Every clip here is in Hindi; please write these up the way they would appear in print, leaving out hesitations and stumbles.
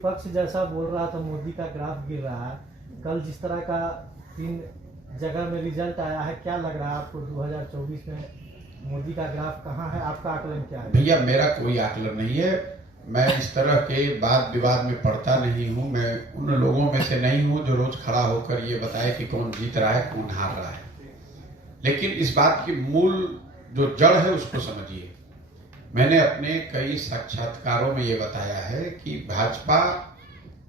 पक्ष जैसा बोल रहा था मोदी का ग्राफ गिर रहा है, कल जिस तरह का 3 जगह में रिजल्ट आया है, क्या लग रहा है आपको 2024 में मोदी का ग्राफ कहाँ है? आपका आकलन क्या है? भैया मेरा कोई आकलन नहीं है। मैं इस तरह के वाद विवाद में पड़ता नहीं हूँ। मैं उन लोगों में से नहीं हूँ जो रोज खड़ा होकर ये बताए कि कौन जीत रहा है कौन हार रहा है। लेकिन इस बात की मूल जो जड़ है उसको समझिए। मैंने अपने कई साक्षात्कारों में ये बताया है कि भाजपा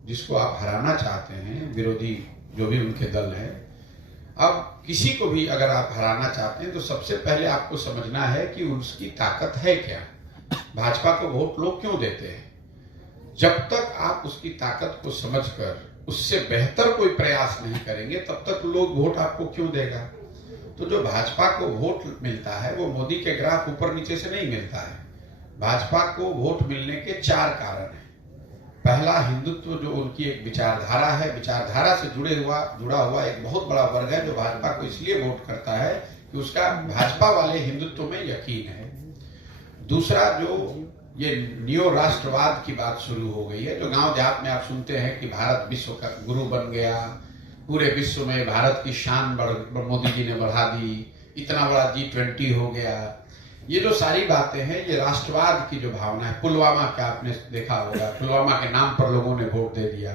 जिसको आप हराना चाहते हैं, विरोधी जो भी उनके दल है, अब किसी को भी अगर आप हराना चाहते हैं तो सबसे पहले आपको समझना है कि उसकी ताकत है क्या। भाजपा को वोट लोग क्यों देते हैं? जब तक आप उसकी ताकत को समझकर उससे बेहतर कोई प्रयास नहीं करेंगे तब तक लोग वोट आपको क्यों देगा। तो जो भाजपा को वोट मिलता है वो मोदी के ग्राफ ऊपर नीचे से नहीं मिलता है। भाजपा को वोट मिलने के 4 कारण हैं। पहला, हिंदुत्व जो उनकी एक विचारधारा है, विचारधारा से जुड़ा हुआ एक बहुत बड़ा वर्ग है जो भाजपा को इसलिए वोट करता है कि उसका भाजपा वाले हिंदुत्व में यकीन है। दूसरा, जो ये नियो राष्ट्रवाद की बात शुरू हो गई है, जो गांव देहात में आप सुनते हैं कि भारत विश्व का गुरु बन गया, पूरे विश्व में भारत की शान मोदी जी ने बढ़ा दी, इतना बड़ा G20 हो गया। ये जो सारी बातें हैं ये राष्ट्रवाद की जो भावना है। पुलवामा का आपने देखा होगा, पुलवामा के नाम पर लोगों ने वोट दे दिया।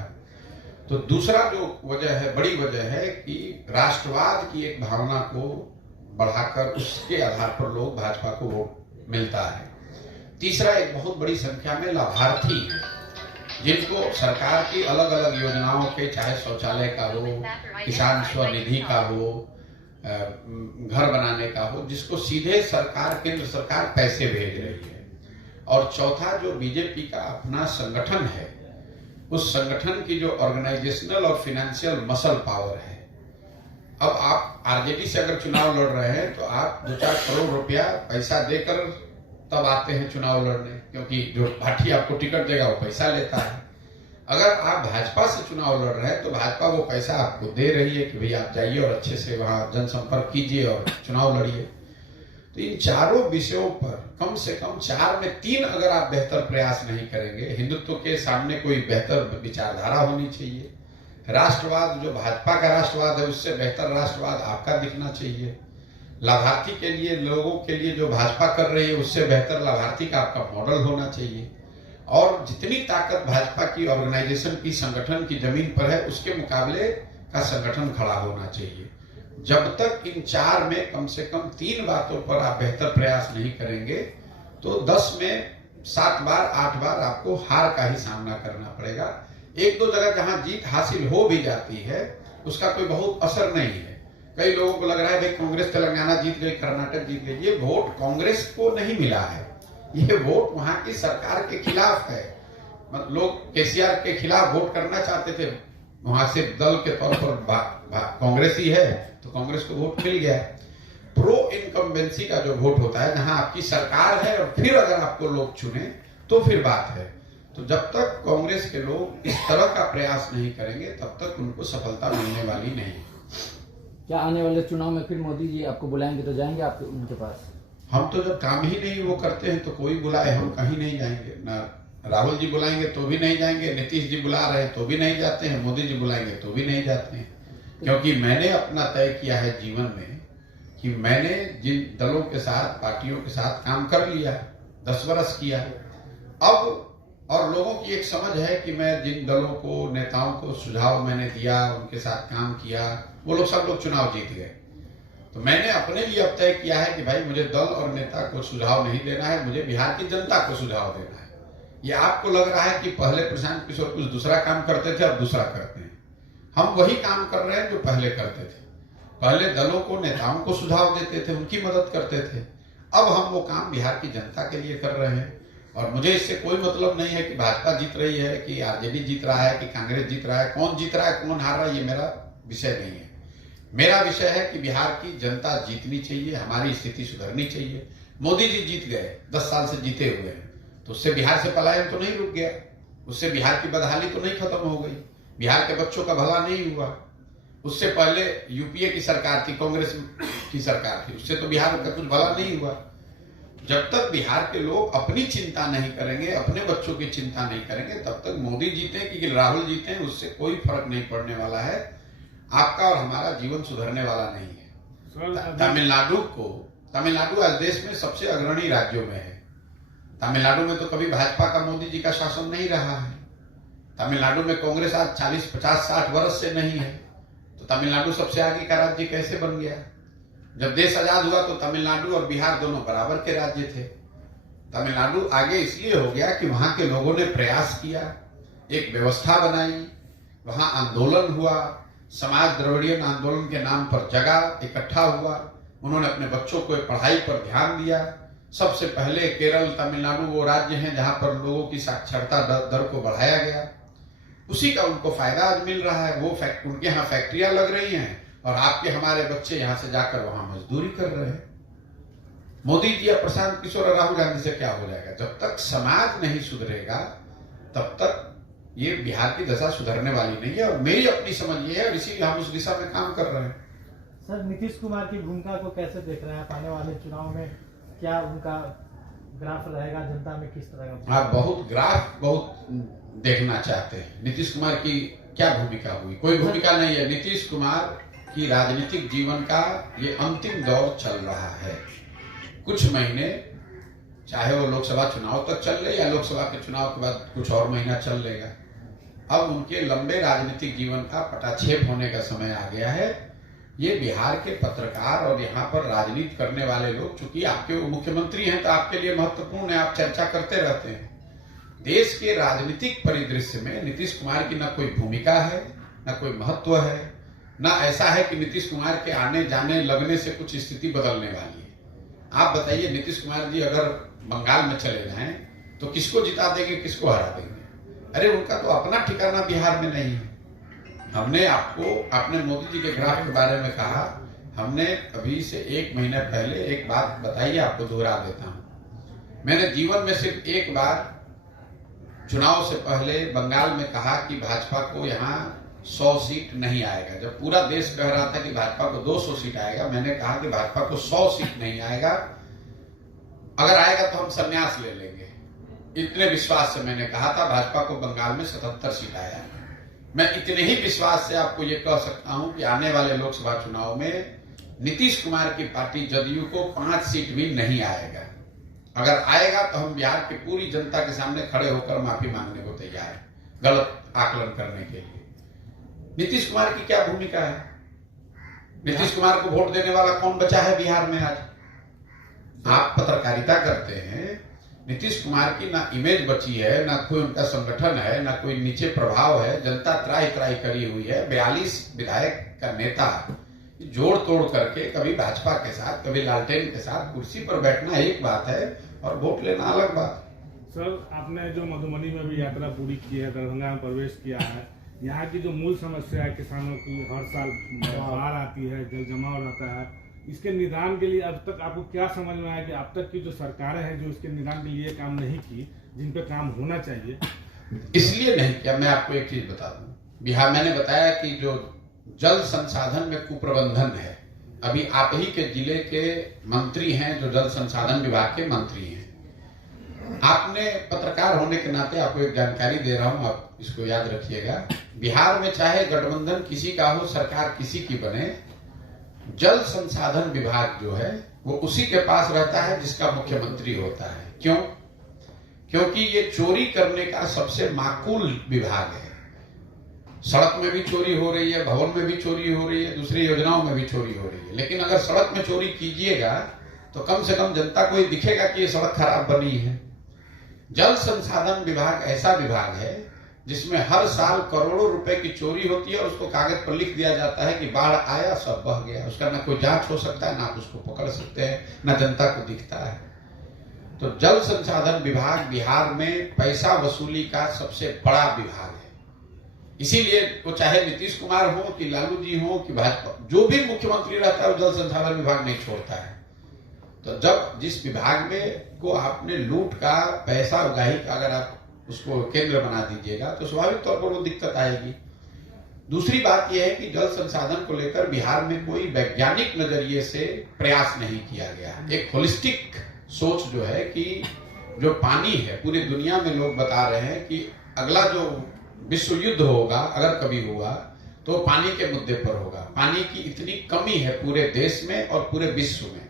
तो दूसरा जो वजह है, बड़ी वजह है कि राष्ट्रवाद की एक भावना को बढ़ाकर उसके आधार पर लोग भाजपा को वोट मिलता है। तीसरा, एक बहुत बड़ी संख्या में लाभार्थी हैं जिनको सरकार की अलग अलग योजनाओं के, चाहे शौचालय का हो, किसान स्वनिधि का हो, घर बनाने का हो, जिसको सीधे सरकार, केंद्र सरकार पैसे भेज रही है। और चौथा, जो बीजेपी का अपना संगठन है, उस संगठन की जो ऑर्गेनाइजेशनल और फाइनेंशियल मसल पावर है। अब आप आरजेडी से अगर चुनाव लड़ रहे हैं तो आप 2-4 करोड़ रुपया पैसा देकर तब आते हैं चुनाव लड़ने, क्योंकि जो पार्टी आपको टिकट देगा वो पैसा लेता है। अगर आप भाजपा से चुनाव लड़ रहे हैं तो भाजपा वो पैसा आपको दे रही है कि भाई आप जाइए और अच्छे से वहां जनसंपर्क कीजिए और चुनाव लड़िए। तो इन चारों विषयों पर कम से कम 4 में 3 अगर आप बेहतर प्रयास नहीं करेंगे, हिंदुत्व के सामने कोई बेहतर विचारधारा होनी चाहिए, राष्ट्रवाद जो भाजपा का राष्ट्रवाद है उससे बेहतर राष्ट्रवाद आपका दिखना चाहिए, लाभार्थी के लिए, लोगों के लिए जो भाजपा कर रही है उससे बेहतर लाभार्थी का आपका मॉडल होना चाहिए, और जितनी ताकत भाजपा की ऑर्गेनाइजेशन की, संगठन की जमीन पर है उसके मुकाबले का संगठन खड़ा होना चाहिए। जब तक इन 4 में कम से कम 3 बातों पर आप बेहतर प्रयास नहीं करेंगे तो 10 में 7 बार 8 बार आपको हार का ही सामना करना पड़ेगा। 1-2 जगह जहां जीत हासिल हो भी जाती है उसका कोई बहुत असर नहीं है। कई लोगों को लग रहा है भाई कांग्रेस तेलंगाना जीत गई, कर्नाटक जीत गई। ये वोट कांग्रेस को नहीं मिला है, ये वोट वहां की सरकार के खिलाफ है। लोग केसीआर के खिलाफ वोट करना चाहते थे, वहां से दल के तौर पर कांग्रेस ही है तो कांग्रेस को वोट मिल गया। प्रो इनकम्बेंसी का जो वोट होता है, जहां आपकी सरकार है और फिर अगर आपको लोग चुने तो फिर बात है। तो जब तक कांग्रेस के लोग इस तरह का प्रयास नहीं करेंगे तब तक उनको सफलता मिलने वाली नहीं। क्या आने वाले चुनाव में फिर मोदी जी आपको बुलाएंगे तो जाएंगे आप उनके पास? हम तो जब काम ही नहीं वो करते हैं तो कोई बुलाए हम कहीं नहीं जाएंगे। ना राहुल जी बुलाएंगे तो भी नहीं जाएंगे, नीतीश जी बुला रहे हैं तो भी नहीं जाते हैं, मोदी जी बुलाएंगे तो भी नहीं जाते हैं। क्योंकि मैंने अपना तय किया है जीवन में कि मैंने जिन दलों के साथ, पार्टियों के साथ काम कर लिया, 10 वर्ष किया, अब और लोगों की एक समझ है कि मैं जिन दलों को, नेताओं को सुझाव मैंने दिया, उनके साथ काम किया, वो लोग सब लोग चुनाव जीत गए। तो मैंने अपने लिए अब तय किया है कि भाई मुझे दल और नेता को सुझाव नहीं देना है, मुझे बिहार की जनता को सुझाव देना है। ये आपको लग रहा है कि पहले प्रशांत किशोर कुछ दूसरा काम करते थे, अब दूसरा करते हैं। हम वही काम कर रहे हैं जो पहले करते थे। पहले दलों को, नेताओं को सुझाव देते थे, उनकी मदद करते थे। अब हम वो काम बिहार की जनता के लिए कर रहे हैं। और मुझे इससे कोई मतलब नहीं है कि भाजपा जीत रही है, कि आरजेडी जीत रहा है, कि कांग्रेस जीत रहा है। कौन जीत रहा है, कौन हार रहा है, ये मेरा विषय नहीं है। मेरा विषय है कि बिहार की जनता जीतनी चाहिए, हमारी स्थिति सुधरनी चाहिए। मोदी जी जीत गए, 10 साल से जीते हुए हैं, तो उससे बिहार से पलायन तो नहीं रुक गया, उससे बिहार की बदहाली तो नहीं खत्म हो गई, बिहार के बच्चों का भला नहीं हुआ। उससे पहले यूपीए की सरकार थी, कांग्रेस की सरकार थी, उससे तो बिहार का कुछ भला नहीं हुआ। जब तक बिहार के लोग अपनी चिंता नहीं करेंगे, अपने बच्चों की चिंता नहीं करेंगे, तब तक मोदी जीते कि राहुल जीते उससे कोई फर्क नहीं पड़ने वाला है। आपका और हमारा जीवन सुधरने वाला नहीं है। तमिलनाडु आज देश में सबसे अग्रणी राज्यों में है। तमिलनाडु में तो कभी भाजपा का मोदी जी का शासन नहीं रहा है। तमिलनाडु में कांग्रेस आज 40, 50, 60 वर्ष से नहीं है। तो तमिलनाडु सबसे आगे का राज्य कैसे बन गया? जब देश आजाद हुआ तो तमिलनाडु और बिहार दोनों बराबर के राज्य थे। तमिलनाडु आगे इसलिए हो गया कि वहां के लोगों ने प्रयास किया, एक व्यवस्था बनाई, वहां आंदोलन हुआ, समाज द्रविड़ियन आंदोलन के नाम पर जगा, इकट्ठा हुआ, उन्होंने अपने बच्चों को पढ़ाई पर ध्यान दिया। सबसे पहले केरल, तमिलनाडु वो राज्य हैं जहां पर लोगों की साक्षरता दर को बढ़ाया गया। उसी का उनको फायदा आज मिल रहा है। वो उनके यहाँ फैक्ट्रियां लग रही हैं और आपके हमारे बच्चे यहां से जाकर वहां मजदूरी कर रहे हैं। मोदी जी या प्रशांत किशोर और राहुल गांधी से क्या हो जाएगा? जब तक समाज नहीं सुधरेगा तब तक ये बिहार की दशा सुधरने वाली नहीं है। और मेरी अपनी समझ ये है और इसीलिए हम उस दिशा में काम कर रहे हैं। सर, नीतीश कुमार की भूमिका को कैसे देख रहे हैं? आने वाले चुनाव में क्या उनका ग्राफ रहेगा? जनता में किस तरह का? आप बहुत देखना चाहते हैं। नीतीश कुमार की क्या भूमिका हुई? कोई भूमिका नहीं है। नीतीश कुमार की राजनीतिक जीवन का ये अंतिम दौर चल रहा है। कुछ महीने, चाहे वो लोकसभा चुनाव तक चल ले या लोकसभा के चुनाव के बाद कुछ और महीना चल लेगा। अब उनके लंबे राजनीतिक जीवन का पटाक्षेप होने का समय आ गया है। ये बिहार के पत्रकार और यहाँ पर राजनीति करने वाले लोग, चूंकि आपके मुख्यमंत्री हैं तो आपके लिए महत्वपूर्ण है, आप चर्चा करते रहते हैं। देश के राजनीतिक परिदृश्य में नीतीश कुमार की न कोई भूमिका है, न कोई महत्व है, न ऐसा है कि नीतीश कुमार के आने जाने लगने से कुछ स्थिति बदलने वाली है। आप बताइए, नीतीश कुमार जी अगर बंगाल में चले जाएं तो किसको जिता देंगे, किसको हरा देंगे? अरे उनका तो अपना ठिकाना बिहार में नहीं है। हमने आपने मोदी जी के ग्राफ के बारे में कहा। हमने अभी से 1 महीने पहले एक बात बताई, आपको दोहरा देता हूं। मैंने जीवन में सिर्फ एक बार चुनाव से पहले बंगाल में कहा कि भाजपा को यहाँ 100 सीट नहीं आएगा। जब पूरा देश कह रहा था कि भाजपा को 200 सीट आएगा, मैंने कहा कि भाजपा को 100 सीट नहीं आएगा। अगर आएगा तो हम संन्यास ले लेंगे। इतने विश्वास से मैंने कहा था। भाजपा को बंगाल में 77 सीट आया। मैं इतने ही विश्वास से आपको ये कह सकता हूं कि आने वाले लोकसभा चुनाव में नीतीश कुमार की पार्टी जदयू को 5 सीट भी नहीं आएगा। अगर आएगा तो हम बिहार की पूरी जनता के सामने खड़े होकर माफी मांगने को तैयार है, गलत आकलन करने के लिए। नीतीश कुमार की क्या भूमिका है? नीतीश कुमार को वोट देने वाला कौन बचा है बिहार में आज? आप पत्रकारिता करते हैं। नीतीश कुमार की ना इमेज बची है, ना कोई उनका संगठन है, ना कोई नीचे प्रभाव है। जनता त्राही करी हुई है। 42 विधायक का नेता जोड़ तोड़ करके कभी भाजपा के साथ, कभी लालटेन के साथ कुर्सी पर बैठना एक बात है और वोट लेना अलग बात। सर, आपने जो मधुबनी में भी यात्रा पूरी की है, दरभंगा में प्रवेश किया है, यहाँ की जो मूल समस्या है किसानों की, हर साल बाढ़ आती है, जल जमाव रहता है, इसके निदान के लिए अब तक आपको क्या समझ में आया कि अब तक की जो सरकारें हैं जो इसके निदान के लिए काम नहीं की, जिन पे काम होना चाहिए? इसलिए नहीं किया। मैं आपको एक चीज बता दूं, बिहार मैंने बताया कि जो जल संसाधन में कुप्रबंधन है, अभी आप ही के जिले के मंत्री हैं जो जल संसाधन विभाग के मंत्री हैं। आपने पत्रकार होने के नाते आपको एक जानकारी दे रहा हूं, आप इसको याद रखिएगा। बिहार में चाहे गठबंधन किसी का हो, सरकार किसी की बने, जल संसाधन विभाग जो है वो उसी के पास रहता है जिसका मुख्यमंत्री होता है। क्यों? क्योंकि ये चोरी करने का सबसे माकूल विभाग है। सड़क में भी चोरी हो रही है, भवन में भी चोरी हो रही है, दूसरी योजनाओं में भी चोरी हो रही है। लेकिन अगर सड़क में चोरी कीजिएगा तो कम से कम जनता को ये दिखेगा कि ये सड़क खराब बनी है। जल संसाधन विभाग ऐसा विभाग है जिसमें हर साल करोड़ों रुपए की चोरी होती है और उसको कागज पर लिख दिया जाता है कि बाढ़ आया, सब बह गया। उसका ना कोई जांच हो सकता है, ना आप उसको पकड़ सकते हैं, ना जनता को दिखता है। तो जल संसाधन विभाग बिहार में पैसा वसूली का सबसे बड़ा विभाग है। इसीलिए वो चाहे नीतीश कुमार हो कि लालू जी हो कि भाजपा, जो भी मुख्यमंत्री रहता है वो जल संसाधन विभाग नहीं छोड़ता है। तो जब जिस विभाग में को आपने लूट का, पैसा उगाही का अगर आप उसको केंद्र बना दीजिएगा तो स्वाभाविक तौर पर वो दिक्कत आएगी। दूसरी बात यह है कि जल संसाधन को लेकर बिहार में कोई वैज्ञानिक नजरिए से प्रयास नहीं किया गया। एक होलिस्टिक सोच जो है कि जो पानी है पूरी दुनिया में लोग बता रहे हैं कि अगला जो विश्व युद्ध होगा अगर कभी हुआ तो पानी के मुद्दे पर होगा। पानी की इतनी कमी है पूरे देश में और पूरे विश्व में।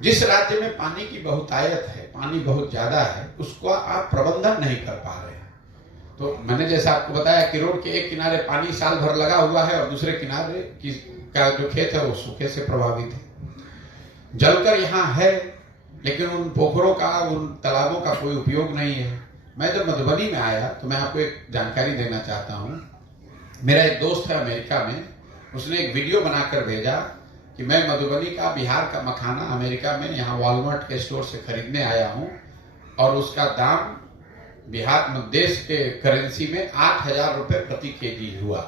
जिस राज्य में पानी की बहुतायत है, पानी बहुत ज्यादा है, उसको आप प्रबंधन नहीं कर पा रहे हैं। तो मैंने जैसा आपको बताया कि रोड के एक किनारे पानी साल भर लगा हुआ है और दूसरे किनारे का जो खेत है वो सूखे से प्रभावित है। जलकर यहाँ है लेकिन उन पोखरों का, उन तालाबों का कोई उपयोग नहीं है। मैं जब मधुबनी में आया तो मैं आपको एक जानकारी देना चाहता हूँ। मेरा एक दोस्त है अमेरिका में, उसने एक वीडियो बनाकर भेजा कि मैं मधुबनी का, बिहार का मखाना अमेरिका में यहाँ वॉलमार्ट के स्टोर से खरीदने आया हूँ और उसका दाम बिहार में देश के करेंसी में 8,000 रुपए प्रति केजी हुआ।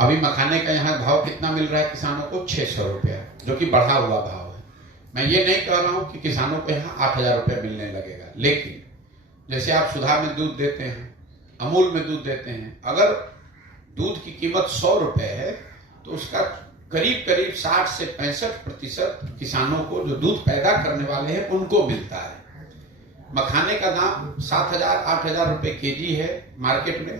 अभी मखाने का यहाँ भाव कितना मिल रहा है किसानों को? 600 रुपया, जो कि बढ़ा हुआ भाव है। मैं ये नहीं कह रहा हूँ कि किसानों को यहाँ 8,000 रुपया मिलने लगेगा, लेकिन जैसे आप सुधा में दूध देते हैं, अमूल में दूध देते हैं, अगर दूध की कीमत 100 रुपए है तो उसका करीब करीब 60 से 65% किसानों को, जो दूध पैदा करने वाले हैं, उनको मिलता है। मखाने का दाम 7,000-8,000 रुपए केजी है मार्केट में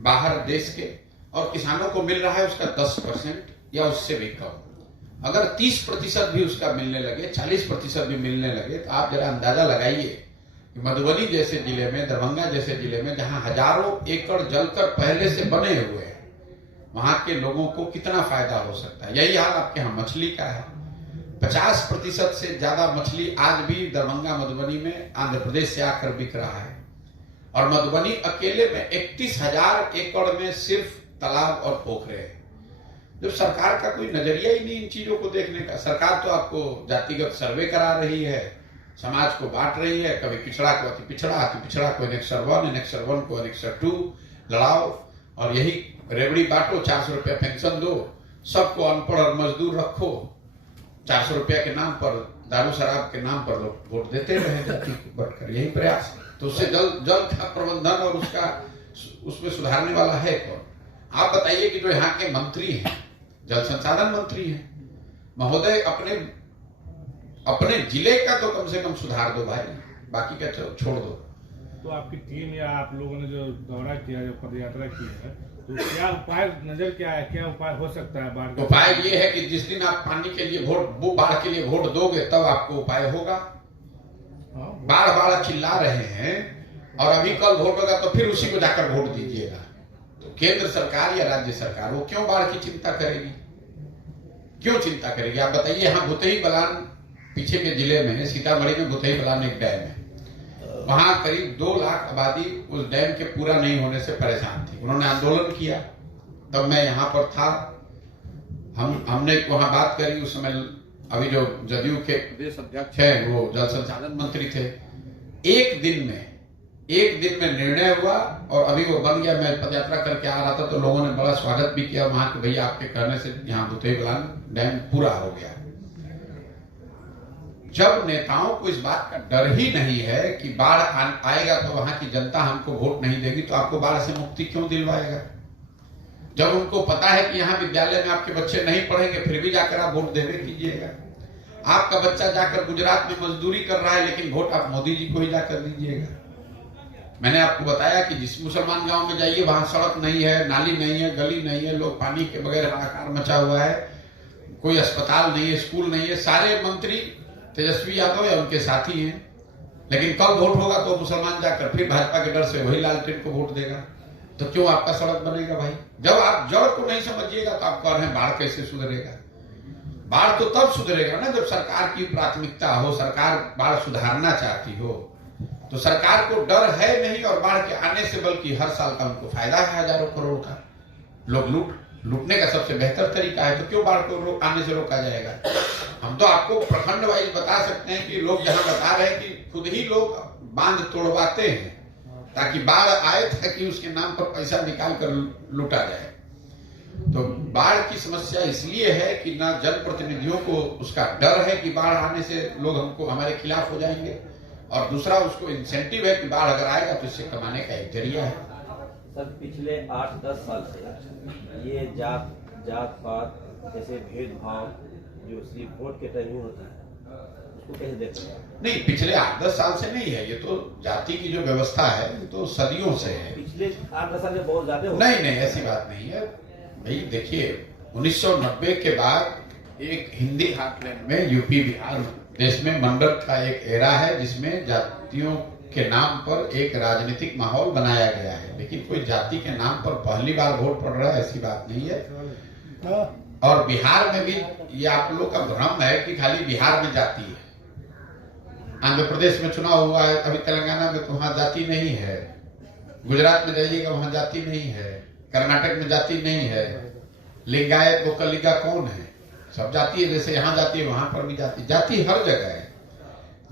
बाहर देश के, और किसानों को मिल रहा है उसका 10% या उससे भी कम। अगर 30% भी उसका मिलने लगे, 40% भी मिलने लगे, तो आप जरा अंदाजा लगाइए कि मधुबनी जैसे जिले में, दरभंगा जैसे जिले में, जहां हजारों एकड़ जलकर पहले से बने हुए हैं, वहां के लोगों को कितना फायदा हो सकता है। यही हाल आपके यहाँ मछली का है। 50% से ज्यादा मछली आज भी दरभंगा, मधुबनी में आंध्र प्रदेश से आकर बिक रहा है, और मधुबनी अकेले में 31,000 एकड़ में सिर्फ तालाब और पोखरे हैं। जब सरकार का कोई नजरिया ही नहीं इन चीजों को देखने का। सरकार तो आपको जातिगत सर्वे करा रही है, समाज को बांट रही है, कभी पिछड़ा को अति पिछड़ा, अति पिछड़ा को Annexure 1, Annexure 1 को Annexure 2 लड़ाओ, और यही रेवड़ी बांटो, 400 रुपया पेंशन दो, सबको अनपढ़ और मजदूर रखो, 400 रुपया के नाम पर, दारू शराब के नाम पर लोग वोट देते रहे जाति को बढ़कर, यही प्रयास। तो उससे जल का प्रबंधन और उसमें सुधारने वाला है कौन? आप बताइए कि जो यहाँ के मंत्री हैं, जल संसाधन मंत्री हैं, महोदय अपने जिले का तो कम से कम सुधार दो भाई, बाकी का छोड़ दो। तो आपकी टीम या आप लोगों ने जो दौरा किया, जो पदयात्रा की है, तो क्या उपाय नजर क्या है, क्या उपाय हो सकता है? बाढ़ उपाय ये है कि जिस दिन आप पानी के लिए वोट, बाढ़ के लिए वोट दोगे तब आपको उपाय होगा। बाढ़ चिल्ला रहे हैं और अभी कल वोट होगा तो फिर उसी को जाकर वोट दीजिएगा। तो केंद्र सरकार या राज्य सरकार वो क्यों बाढ़ की चिंता करेगी? क्यों चिंता करेगी? आप बताइए। यहाँ भुतही बलान पीछे के जिले में, सीतामढ़ी में भुतही बलान एक डैम है, वहां करीब 2 लाख आबादी उस डैम के पूरा नहीं होने से परेशान थी। उन्होंने आंदोलन किया, तब मैं यहाँ पर था, हमने वहां बात करी। उस समय अभी जो जदयू के प्रदेश अध्यक्ष हैं वो जल संसाधन मंत्री थे। एक दिन में निर्णय हुआ और अभी वो बन गया। मैं पदयात्रा करके आ रहा था तो लोगों ने बड़ा स्वागत भी किया वहां के, भैया आपके कहने से यहाँ भुतही बलान डैम पूरा हो गया। जब नेताओं को इस बात का डर ही नहीं है कि बाढ़ आएगा तो वहां की जनता हमको वोट नहीं देगी, तो आपको बाढ़ से मुक्ति क्यों दिलवाएगा? जब उनको पता है कि यहाँ विद्यालय में आपके बच्चे नहीं पढ़ेंगे, फिर भी जाकर आप वोट देवे कीजिएगा। आपका बच्चा जाकर गुजरात में मजदूरी कर रहा है, लेकिन वोट आप मोदी जी को ही जाकर दीजिएगा। मैंने आपको बताया कि जिस मुसलमान गांव में जाइए वहां सड़क नहीं है, नाली नहीं है, गली नहीं है, लोग पानी के बगैर हाहाकार मचा हुआ है, कोई अस्पताल नहीं है, स्कूल नहीं है। सारे मंत्री तेजस्वी यादव या उनके साथी हैं, लेकिन कल वोट होगा तो मुसलमान जाकर फिर भाजपा के डर से वही लालटेन को वोट देगा। तो क्यों आपका सड़क बनेगा भाई? जब आप जड़ को नहीं समझिएगा तो आप कह रहे हैं बाढ़ कैसे सुधरेगा? बाढ़ तो तब सुधरेगा ना जब सरकार की प्राथमिकता हो, सरकार बाढ़ सुधारना चाहती हो। तो सरकार को डर है नहीं और बाढ़ के आने से, बल्कि हर साल का उनको फायदा है हजारों करोड़ का। लोग लूटने का सबसे बेहतर तरीका है, तो क्यों बाढ़ को आने से रोका जाएगा? हम तो आपको प्रखंड वाइज बता सकते हैं कि लोग जहां बता रहे हैं कि खुद ही लोग बांध तोड़वाते हैं ताकि बाढ़ आए, ताकि उसके नाम पर पैसा निकाल कर लूटा जाए। तो बाढ़ की समस्या इसलिए है कि ना जनप्रतिनिधियों को उसका डर है कि बाढ़ आने से लोग हमारे खिलाफ हो जाएंगे, और दूसरा उसको इंसेंटिव है कि बाढ़ अगर आएगा तो इससे कमाने का एक जरिया है। सर, पिछले 8-10 साल से ये जात पात जैसे भेदभाव जो सिर्फ वोट के टाइम में होता है, उसको कैसे देख रहे हैं? नहीं, पिछले 8-10 साल से नहीं है, ये तो जाति की जो व्यवस्था है ये तो सदियों से है। पिछले 8-10 साल में बहुत ज्यादा हो नहीं नहीं, ऐसी बात नहीं है भाई। देखिए 1990 के बाद एक हिंदी हार्टलैंड में यूपी बिहार देश में मंडल का एक एरा है जिसमें जातियों के नाम पर एक राजनीतिक माहौल बनाया गया है, लेकिन कोई जाति के नाम पर पहली बार वोट पड़ रहा है ऐसी बात नहीं है। और बिहार में भी ये आप लोग का भ्रम है कि खाली बिहार में जाति है। आंध्र प्रदेश में चुनाव हुआ है, अभी तेलंगाना में तो वहां जाति नहीं है, गुजरात में जाइएगा वहां जाति नहीं है, कर्नाटक में जाति नहीं है, लिंगायत वोकलिगा कौन है, सब जाति है। जैसे यहाँ जाति है वहां पर भी जाति, जाति हर जगह है।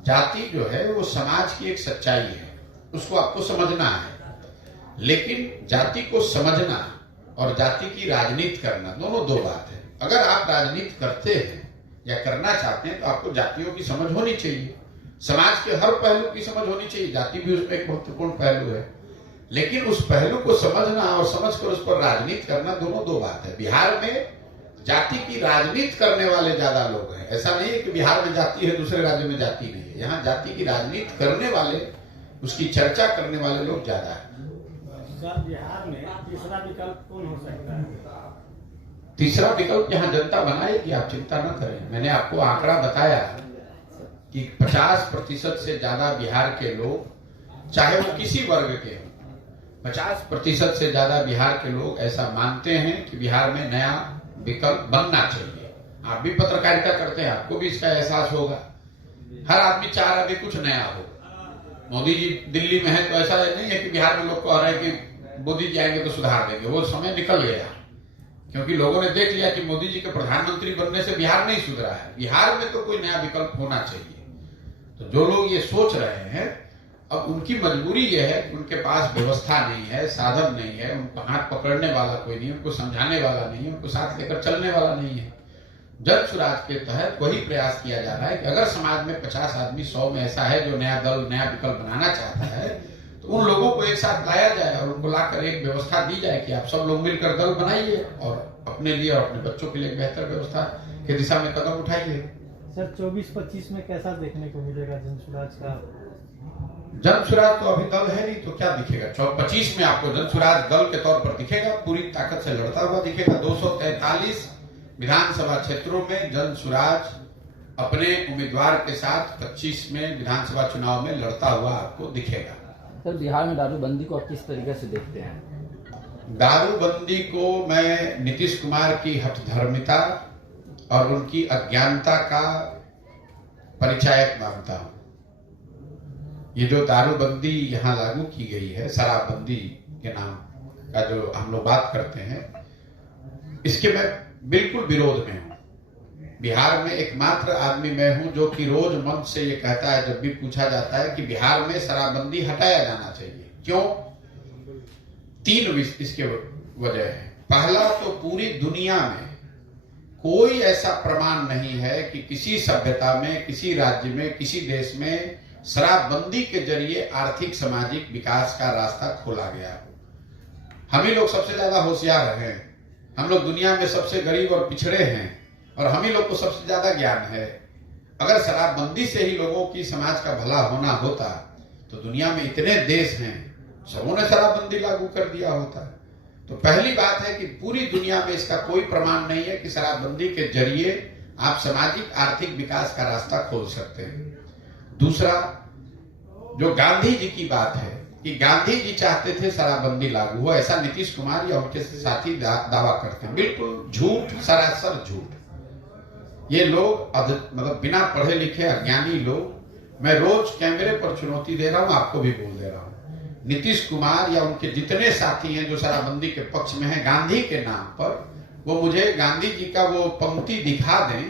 जाति जो है वो समाज की एक सच्चाई है, उसको आपको समझना है। लेकिन जाति को समझना और जाति की राजनीति करना दोनों दो बात है। अगर आप राजनीति करते हैं या करना चाहते हैं तो आपको जातियों की समझ होनी चाहिए, समाज के हर पहलू की समझ होनी चाहिए, जाति भी उसमें एक महत्वपूर्ण पहलू है। लेकिन उस पहलू को समझना और समझकर उस पर राजनीति करना दोनों दो बात है। बिहार में जाति की राजनीति करने वाले ज्यादा लोग हैं, ऐसा नहीं है कि बिहार में जाति है दूसरे राज्यों में जाति नहीं है। यहाँ जाति की राजनीति करने वाले, उसकी चर्चा करने वाले लोग ज्यादा है। सर, बिहार में तीसरा विकल्प कौन हो सकता है? तीसरा विकल्प यहाँ जनता बनाएगी, आप चिंता न करें। मैंने आपको आंकड़ा बताया कि 50% से ज्यादा बिहार के लोग, चाहे वो किसी वर्ग के हों, 50% से ज्यादा बिहार के लोग ऐसा मानते हैं कि बिहार में नया विकल्प बनना चाहिए। आप भी पत्रकारिता करते हैं, आपको भी इसका एहसास होगा। हर आदमी चाह रहा है कुछ नया हो। मोदी जी दिल्ली में है तो ऐसा नहीं है कि बिहार में लोग कह रहे हैं कि मोदी जी आएंगे तो सुधार देंगे, वो समय निकल गया। क्योंकि लोगों ने देख लिया कि मोदी जी के प्रधानमंत्री बनने से बिहार नहीं सुधरा है, बिहार में तो कोई नया विकल्प होना चाहिए। तो जो लोग ये सोच रहे हैं, अब उनकी मजबूरी यह है कि उनके पास व्यवस्था नहीं है, साधन नहीं है, उनको हाथ पकड़ने वाला कोई नहीं, उनको समझाने वाला नहीं है, उनको साथ लेकर चलने वाला नहीं है। जन सुराज के तहत वही प्रयास किया जा रहा है कि अगर समाज में 50 आदमी 100 में ऐसा है जो नया दल, नया विकल्प बनाना चाहता है, तो उन लोगों को एक साथ लाया जाए और उनको लाकर एक व्यवस्था दी जाए कि आप सब लोग मिलकर दल बनाइए और अपने लिए और अपने बच्चों के लिए बेहतर व्यवस्था की दिशा में कदम उठाइए। सर 24-25 में कैसा देखने को मिलेगा जनसुराज का? जनसुराज तो अभी दल है नहीं तो क्या दिखेगा। 25 में आपको जनसुराज दल के तौर पर दिखेगा, पूरी ताकत से लड़ता हुआ दिखेगा। 243 विधानसभा क्षेत्रों में जनसुराज अपने उम्मीदवार के साथ 25 में विधानसभा चुनाव में लड़ता हुआ आपको दिखेगा। सर, बिहार में दारूबंदी को आप किस तरीके से देखते हैं? दारूबंदी को मैं नीतीश कुमार की हठधर्मिता और उनकी अज्ञानता का परिचायक मानता हूं। ये जो दारूबंदी यहाँ लागू की गई है, शराबबंदी के नाम का जो हम लोग बात करते हैं, इसके मैं बिल्कुल विरोध में हूं। बिहार में एकमात्र आदमी मैं हूं जो कि रोज मंच से ये कहता है, जब भी पूछा जाता है कि बिहार में शराबबंदी हटाया जाना चाहिए। क्यों? 3 इसके वजह है। पहला तो पूरी दुनिया में कोई ऐसा प्रमाण नहीं है कि किसी सभ्यता में, किसी राज्य में, किसी देश में शराबबंदी के जरिए आर्थिक सामाजिक विकास का रास्ता खोला गया। हम ही लोग सबसे ज्यादा होशियार हैं, हम लोग दुनिया में सबसे गरीब और पिछड़े हैं और हम ही लोग को सबसे ज्यादा ज्ञान है। अगर शराबबंदी से ही लोगों की समाज का भला होना होता तो दुनिया में इतने देश हैं, सबों ने शराबबंदी लागू कर दिया होता। तो पहली बात है कि पूरी दुनिया में इसका कोई प्रमाण नहीं है कि शराबबंदी के जरिए आप सामाजिक आर्थिक विकास का रास्ता खोल सकते हैं। दूसरा, जो गांधी जी की बात है कि गांधी जी चाहते थे शराबबंदी लागू हो, ऐसा नीतीश कुमार या उनके साथी दावा करते हैं। बिल्कुल झूठ, सरासर झूठ। ये लोग मतलब बिना पढ़े लिखे अज्ञानी लोग। मैं रोज कैमरे पर चुनौती दे रहा हूं, आपको भी बोल दे रहा हूं, नीतीश कुमार या उनके जितने साथी हैं जो शराबबंदी के पक्ष में हैं गांधी के नाम पर, वो मुझे गांधी जी का वो पंक्ति दिखा दें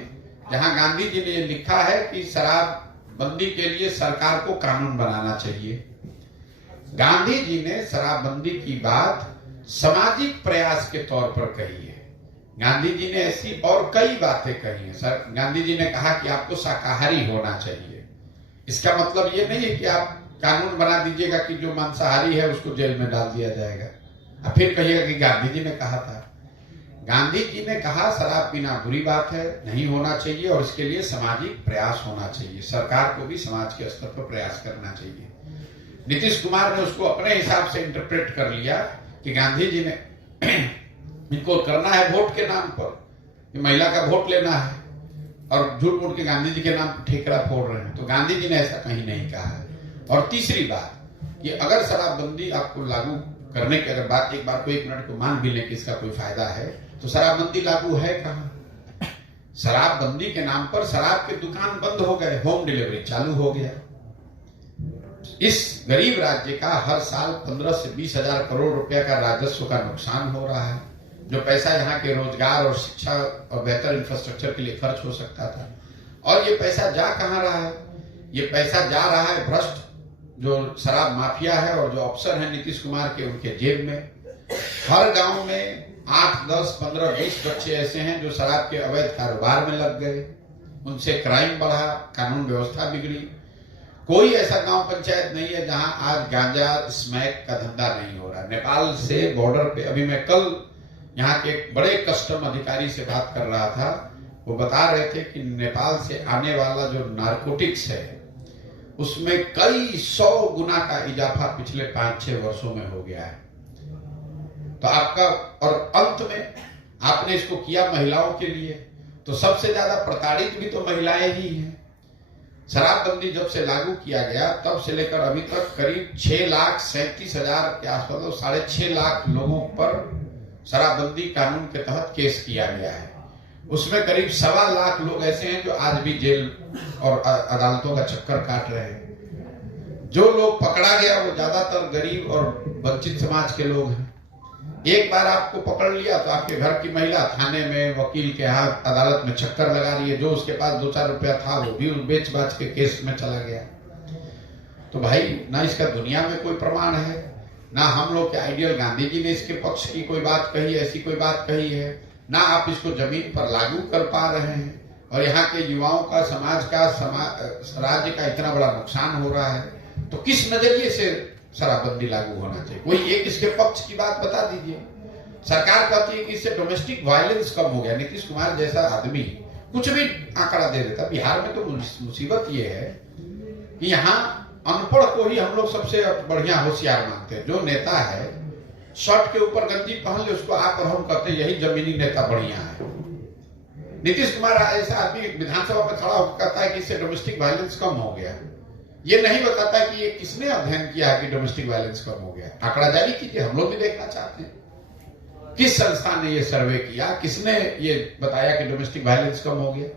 जहां गांधी जी ने लिखा है कि शराबबंदी के लिए सरकार को कानून बनाना चाहिए। गांधी जी ने शराबबंदी की बात सामाजिक प्रयास के तौर पर कही है। गांधी जी ने ऐसी और कई बातें कही हैं। सर, गांधी जी ने कहा कि आपको शाकाहारी होना चाहिए। इसका मतलब ये नहीं है कि आप कानून बना दीजिएगा कि जो मांसाहारी है उसको जेल में डाल दिया जाएगा और फिर कहिएगा कि गांधी जी ने कहा था। गांधी जी ने कहा शराब पीना बुरी बात है, नहीं होना चाहिए और इसके लिए सामाजिक प्रयास होना चाहिए, सरकार को भी समाज के स्तर पर प्रयास करना चाहिए। नीतीश कुमार ने उसको अपने हिसाब से इंटरप्रेट कर लिया कि गांधी जी ने इनको करना है वोट के नाम पर, महिला का वोट लेना है और झूठ मूठ के गांधी जी के नाम पर ठेकरा फोड़ रहे हैं। तो गांधी जी ने ऐसा कहीं नहीं कहा है। और तीसरी बात कि अगर शराबबंदी आपको लागू करने की अगर बात एक बार को 1 मिनट को मान भी लें कि इसका कोई फायदा है, तो शराबबंदी लागू है कहाँ? शराबबंदी के नाम पर शराब के दुकान बंद हो गए, होम डिलीवरी चालू हो गया। इस गरीब राज्य का हर साल 15 से 20 हजार करोड़ रुपया का राजस्व का नुकसान हो रहा है, जो पैसा यहाँ के रोजगार और शिक्षा और बेहतर इंफ्रास्ट्रक्चर के लिए खर्च हो सकता था। और ये पैसा जा कहाँ रहा है? ये पैसा जा रहा है भ्रष्ट जो शराब माफिया है और जो अफसर हैं नीतीश कुमार के, उनके जेब में। हर गांव में 8, 10, 15, 20 बच्चे ऐसे हैं जो शराब के अवैध कारोबार में लग गए, उनसे क्राइम बढ़ा, कानून व्यवस्था बिगड़ी। कोई ऐसा गांव पंचायत नहीं है जहां आज गांजा स्मैक का धंधा नहीं हो रहा। नेपाल से बॉर्डर पे, अभी मैं कल यहाँ के एक बड़े कस्टम अधिकारी से बात कर रहा था, वो बता रहे थे कि नेपाल से आने वाला जो नारकोटिक्स है उसमें कई 100 गुना का इजाफा पिछले 5-6 वर्षों में हो गया है। तो आपका, और अंत में आपने इसको किया महिलाओं के लिए, तो सबसे ज्यादा प्रताड़ित भी तो महिलाएं ही हैं। शराबबंदी जब से लागू किया गया तब से लेकर अभी तक करीब 6,37,000 के आसपास, मतलब 6.5 लाख लोगों पर शराबबंदी कानून के तहत केस किया गया है। उसमें करीब 1.25 लाख लोग ऐसे हैं जो आज भी जेल और अदालतों का चक्कर काट रहे हैं। जो लोग पकड़ा गया वो ज्यादातर गरीब और वंचित समाज के लोग हैं। एक बार आपको पकड़ लिया तो आपके घर की महिला थाने में वकील के हाथ अदालत में चक्कर लगा रही है, जो उसके पास 2-4 रुपया था वो भी बेच बाच के केस में चला गया। तो भाई ना इसका दुनिया में कोई प्रमाण है, ना हम लोग के आइडियल गांधी जी ने इसके पक्ष की कोई बात कही, ऐसी कोई बात कही है, ना आप इसको जमीन पर लागू कर पा रहे हैं। और यहाँ के युवाओं का, समाज का, राज्य का इतना बड़ा नुकसान हो रहा है, तो किस नजरिए से शराबबंदी लागू होना चाहिए? कोई एक इसके पक्ष की बात बता दीजिए। सरकार कहती है कि इससे डोमेस्टिक वायलेंस कम हो गया। नीतीश कुमार जैसा आदमी कुछ भी आंकड़ा दे देता। बिहार में तो मुसीबत ये है कि यहाँ अनपढ़ को ही हम लोग सबसे बढ़िया होशियार मानते हैं। जो नेता है शर्ट के ऊपर गंजी पहन ले उसको आप और हम कहते हैं यही जमीनी नेता बढ़िया है। नीतीश कुमार ऐसा आदमी विधानसभा में खड़ा होकर कहता है कि इससे डोमेस्टिक वायलेंस कम हो गया। ये नहीं बताता कि ये किसने अध्ययन किया है कि डोमेस्टिक वायलेंस कम हो गया। आंकड़ा जारी कीजिए, हम लोग भी देखना चाहते हैं। किस संस्था ने ये सर्वे किया, किसने ये बताया कि डोमेस्टिक वायलेंस कम हो गया?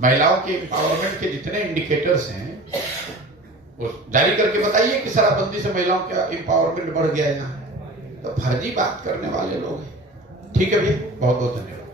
महिलाओं के एम्पावरमेंट के जितने इंडिकेटर्स हैं वो जारी करके बताइए कि शराबबंदी से महिलाओं का एम्पावरमेंट बढ़ गया यहाँ। तो फर्जी बात करने वाले लोग हैं। ठीक है भैया, बहुत बहुत धन्यवाद।